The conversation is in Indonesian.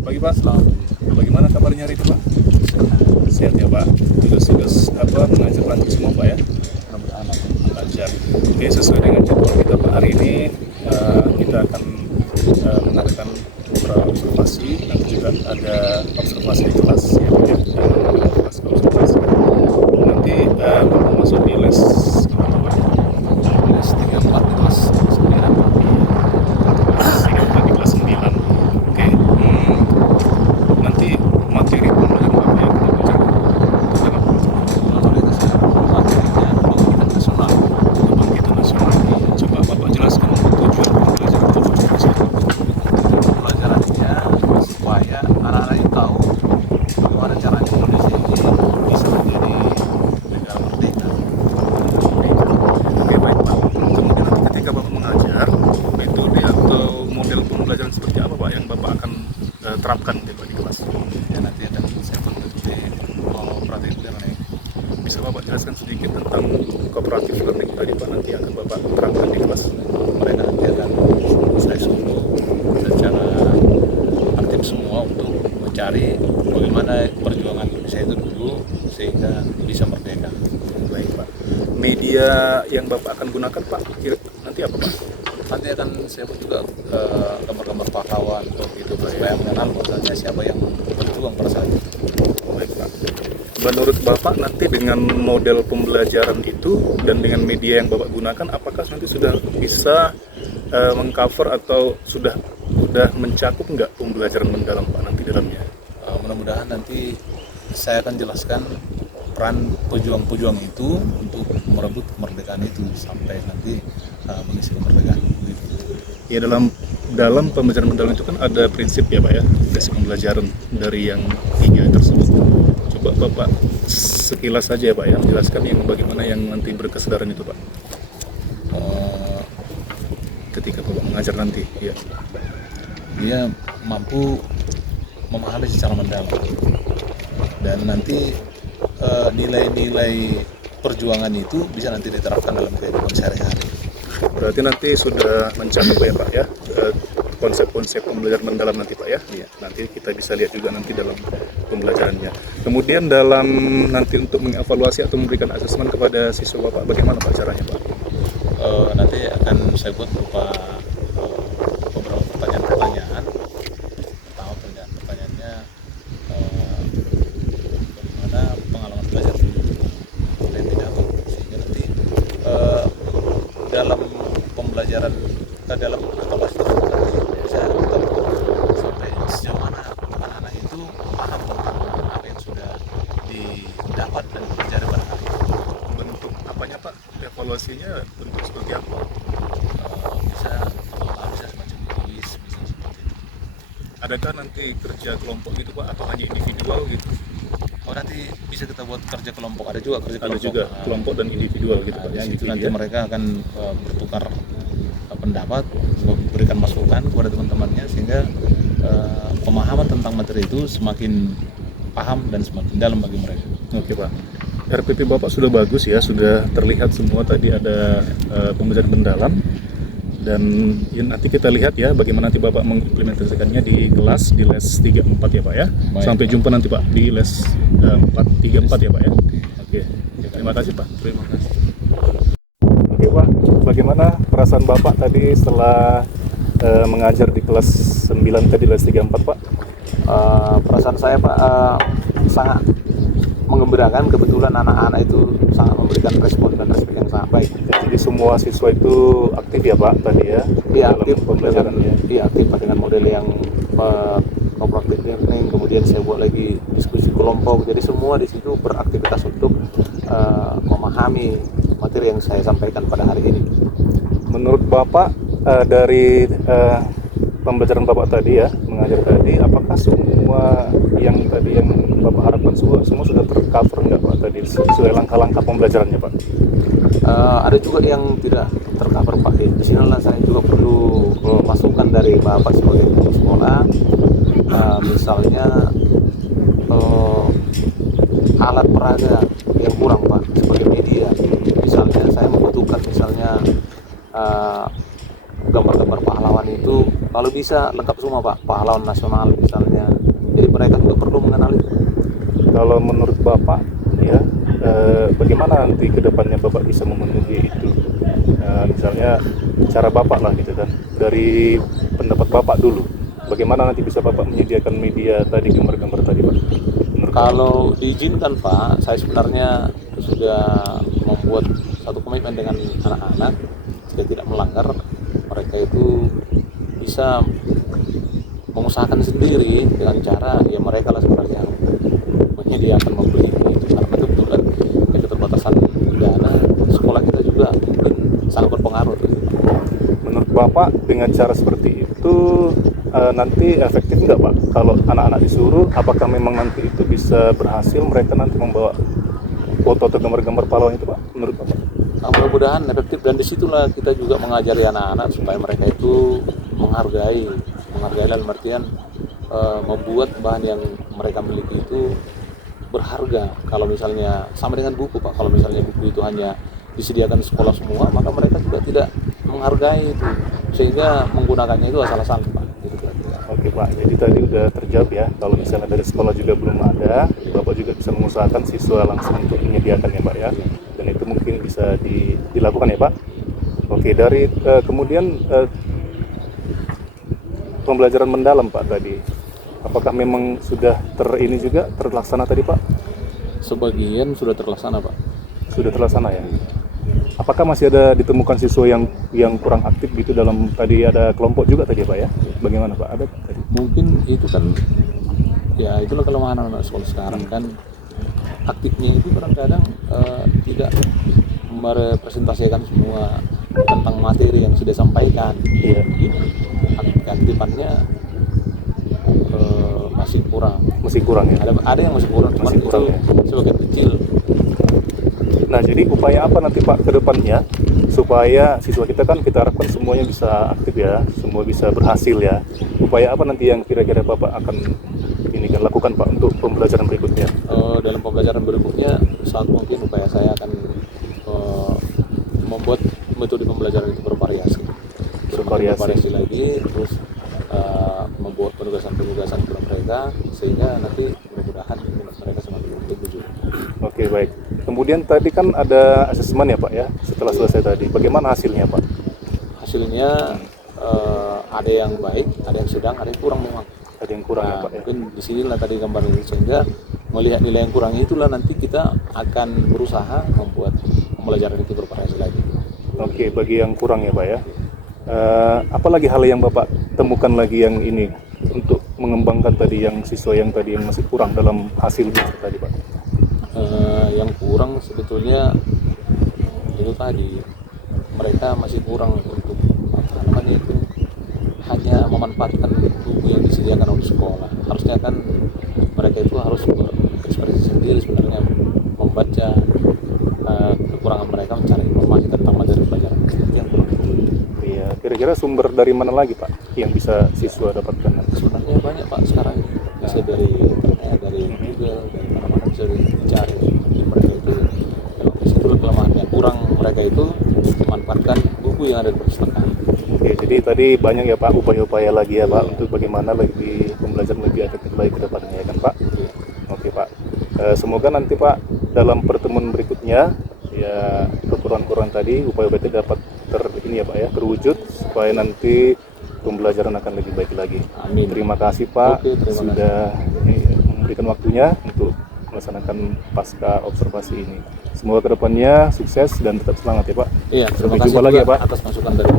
Pagi Pak. Bagaimana kabarnya hari ini Pak? Sehat ya Pak. Tugas-tugas apa mengajar lanjut semua Pak ya? Lancar. Oke, sesuai dengan jadwal kita Pak hari ini kita akan mengadakan beberapa observasi. Nanti juga ada observasi di kelas ya Pak ya. Kelas observasi. Nanti Bapak masuk di les gimana Pak? Les 34 di kelas 9 Pak. Les 34 di kelas 9. Oke. Nanti materi pembelajaran Bapak yang kita baca tentang apa? Materinya pembangkitan nasional. Pembangkitan nasional. Coba Bapak jelaskan tujuan pembelajaran Bapak di sini. Pelajarannya supaya anak-anak itu tahu bagaimana caranya Indonesia ini bisa menjadi negara merdeka. Oke baik Pak. Kemudian nanti ketika Bapak mengajar, metode atau model pembelajaran seperti apa Pak yang Bapak akan terapkan di kelas? Ya nanti akan saya bentuk di cooperative learning. Bisa Bapak jelaskan sedikit tentang cooperative learning tadi Pak nanti yang akan Bapak terapkan di kelas? Mereka nanti akan saya suruh secara aktif semua untuk mencari bagaimana perjuangan Indonesia itu dulu sehingga bisa merdeka. Baik Pak. Media yang Bapak akan gunakan Pak nanti apa Pak? Nanti akan saya buat juga gambar-gambar pahlawan gitu supaya mengenal bahwasanya siapa yang berjuang pada saat itu. Baik Pak. Menurut Bapak nanti dengan model pembelajaran itu dan dengan media yang Bapak gunakan, apakah nanti sudah bisa mengcover atau sudah mencakup nggak pembelajaran mendalam Pak nanti dalamnya? Mudah-mudahan nanti saya akan jelaskan peran pejuang-pejuang itu untuk merebut kemerdekaan itu sampai nanti mengisi kemerdekaan. Ya dalam pembelajaran mendalam itu kan ada prinsip ya Pak ya, prinsip pembelajaran dari yang 3 tersebut. Coba Bapak sekilas saja ya Pak ya, menjelaskan yang bagaimana yang nanti berkesadaran itu Pak. Ketika Bapak mengajar nanti, ya. Dia mampu memahami secara mendalam dan nanti nilai-nilai perjuangan itu bisa nanti diterapkan dalam kehidupan sehari-hari. Berarti nanti sudah mencakup ya Pak ya konsep-konsep pembelajaran mendalam nanti Pak ya. Iya. Nanti kita bisa lihat juga nanti dalam pembelajarannya. Kemudian dalam nanti untuk mengevaluasi atau memberikan asesmen kepada siswa Bapak bagaimana Pak caranya Pak? Nanti akan saya buat berupa beberapa pertanyaan-pertanyaan. Pertama pertanyaannya bagaimana pengalaman belajar dan pidato sehingga nanti dalam pembelajaran dalam evaluasi tersebut nanti bisa tahu sampai sejauh mana anak-anak itu paham tentang apa yang sudah didapat dan dipelajari pada hari itu. Bentuk apanya Pak? Evaluasinya bentuk seperti apa? Bisa semacam kuis, bisa seperti itu. Adakah nanti kerja kelompok gitu Pak atau hanya individual gitu? Oh nanti bisa kita buat kerja kelompok, ada juga kerja Ada kelompok. juga kelompok dan individual gitu Pak ya. Di situ Gitu nanti ya. mereka akan bertukar pendapat, memberikan masukan kepada teman-temannya sehingga pemahaman tentang materi itu semakin paham dan semakin dalam bagi mereka. Oke Pak. RPP Bapak sudah bagus ya, sudah terlihat semua tadi ada pembelajaran mendalam dan ya, nanti kita lihat ya bagaimana nanti Bapak mengimplementasikannya di kelas di les 34 ya Pak ya. Baik, Sampai Pak. jumpa nanti Pak di les 34 ya Pak ya. Oke. Terima kasih Pak. Terima kasih. Oke Pak, bagaimana perasaan Bapak tadi setelah mengajar di kelas 9 tadi les 34 Pak? Perasaan saya Pak sangat menggembirakan, kebetulan anak-anak itu sangat memberikan respon dan respek yang sangat baik. Jadi semua siswa itu aktif ya Pak tadi ya? Iya dalam aktif pembelajarannya. Iya aktif Pak, dengan model yang cooperative learning, kemudian saya buat lagi diskusi kelompok. Jadi semua di situ beraktivitas untuk memahami materi yang saya sampaikan pada hari ini. Menurut Bapak dari pembelajaran Bapak tadi ya, mengajar tadi, apakah semua yang tadi yang Bapak harapkan semua sudah tercover nggak Pak tadi sesuai langkah-langkah pembelajarannya Pak? Ada juga yang tidak tercover Pak. Di sinilah saya juga perlu masukan dari Bapak sebagai guru sekolah. Misalnya alat peraga yang kurang Pak sebagai media. Misalnya saya membutuhkan misalnya gambar-gambar pahlawan itu Kalau bisa lengkap semua Pak, pahlawan nasional misalnya. Jadi mereka juga perlu mengenal itu. Kalau menurut Bapak ya, bagaimana nanti ke depannya Bapak bisa memenuhi itu? Misalnya cara Bapak lah gitu kan, dari pendapat Bapak dulu, bagaimana nanti bisa Bapak menyediakan media tadi, gambar-gambar tadi Pak? Menurut Kalau diizinkan Pak, saya sebenarnya sudah membuat satu komitmen dengan anak-anak supaya tidak melanggar. Mereka itu bisa mengusahakan sendiri dengan cara ya mereka lah sebenarnya yang menyediakan membeli itu, karena kebetulan ya, keterbatasan dana sekolah kita juga mungkin sangat berpengaruh. Menurut Bapak dengan cara seperti itu nanti efektif nggak Pak? Kalau anak-anak disuruh, apakah memang nanti itu bisa berhasil mereka nanti membawa foto atau gambar-gambar pahlawan itu Pak? Menurut Bapak? Nah, mudah-mudahan efektif, dan disitulah kita juga mengajari anak-anak supaya mereka itu menghargai dalam artian membuat bahan yang mereka miliki itu berharga. Kalau misalnya sama dengan buku Pak, kalau misalnya buku itu hanya disediakan sekolah semua, maka mereka juga tidak menghargai itu, sehingga menggunakannya itu asal-asalan Pak. Gitu. Oke Pak, jadi tadi udah terjawab ya, kalau misalnya dari sekolah juga belum ada, Bapak juga bisa mengusahakan siswa langsung untuk menyediakan ya Pak ya, dan itu mungkin bisa dilakukan ya Pak. Oke, dari kemudian pembelajaran mendalam Pak tadi, apakah memang sudah ini juga terlaksana tadi Pak? Sebagian sudah terlaksana Pak. Sudah terlaksana ya. Apakah masih ada ditemukan siswa yang kurang aktif gitu dalam, tadi ada kelompok juga tadi Pak ya? Bagaimana Pak? Ada tadi? Mungkin itu kan ya itulah kelemahan anak sekolah sekarang kan, aktifnya itu kadang-kadang tidak merepresentasikan semua tentang materi yang sudah disampaikan. Iya. Keaktifannya masih kurang. Masih kurang ya. Ada yang masih kurang, cuman Masih kurang, itu ya. sebagai kecil. Nah, jadi upaya apa nanti Pak ke depannya supaya siswa kita, kan kita harapkan semuanya bisa aktif ya, semua bisa berhasil ya. Upaya apa nanti yang kira-kira Bapak akan ini kan lakukan Pak untuk pembelajaran berikutnya? Dalam pembelajaran berikutnya, saat mungkin upaya saya akan membuat metode pembelajaran itu bervariasi. Bervariasi lagi, terus membuat penugasan-penugasan kepada mereka, sehingga nanti mudah-mudahan minat mereka semakin tinggi juga. Oke, baik. Kemudian tadi kan ada asesmen ya Pak ya, setelah selesai tadi. Bagaimana hasilnya Pak? Hasilnya ada yang baik, ada yang sedang, ada yang kurang memang. Ada yang kurang ya Pak ya? Mungkin di sinilah tadi gambar ini, sehingga melihat nilai yang kurang itulah nanti kita akan berusaha membuat pembelajaran itu bervariasi lagi. Oke, bagi yang kurang ya Pak ya. Apalagi hal yang Bapak temukan lagi yang ini untuk mengembangkan tadi yang siswa yang tadi yang masih kurang dalam hasil tadi Pak? Yang kurang sebetulnya itu tadi, mereka masih kurang untuk apa namanya itu, hanya memanfaatkan buku yang disediakan oleh sekolah. Harusnya kan mereka itu harus berekspresi sendiri sebenarnya, membaca kekurangan mereka, mencari informasi tentang materi pelajaran yang kurang. Iya, kira-kira sumber dari mana lagi Pak yang bisa siswa dapatkan? Sebenarnya banyak Pak sekarang, bisa dari internet, dari Google, dari mana-mana bisa dicari. Mereka itu memang disitulah kelemahannya, kurang mereka itu memanfaatkan buku yang ada di perpustakaan. Oke, jadi tadi banyak ya Pak upaya-upaya lagi ya Pak untuk bagaimana lagi pembelajaran lebih efektif lagi ke depannya ya kan Pak? Oke Pak, semoga nanti Pak dalam pertemuan berikutnya ya kekurangan-kekurangan tadi upaya-upaya itu dapat ini ya Pak ya, terwujud supaya nanti pembelajaran akan lebih baik lagi. Amin. Terima kasih Pak. Oke, terima Sudah memberikan waktunya untuk melaksanakan pasca observasi ini. Semoga kedepannya sukses dan tetap semangat ya Pak. Iya, terima Sampai kasih jumpa lagi ya juga Pak. atas masukan dari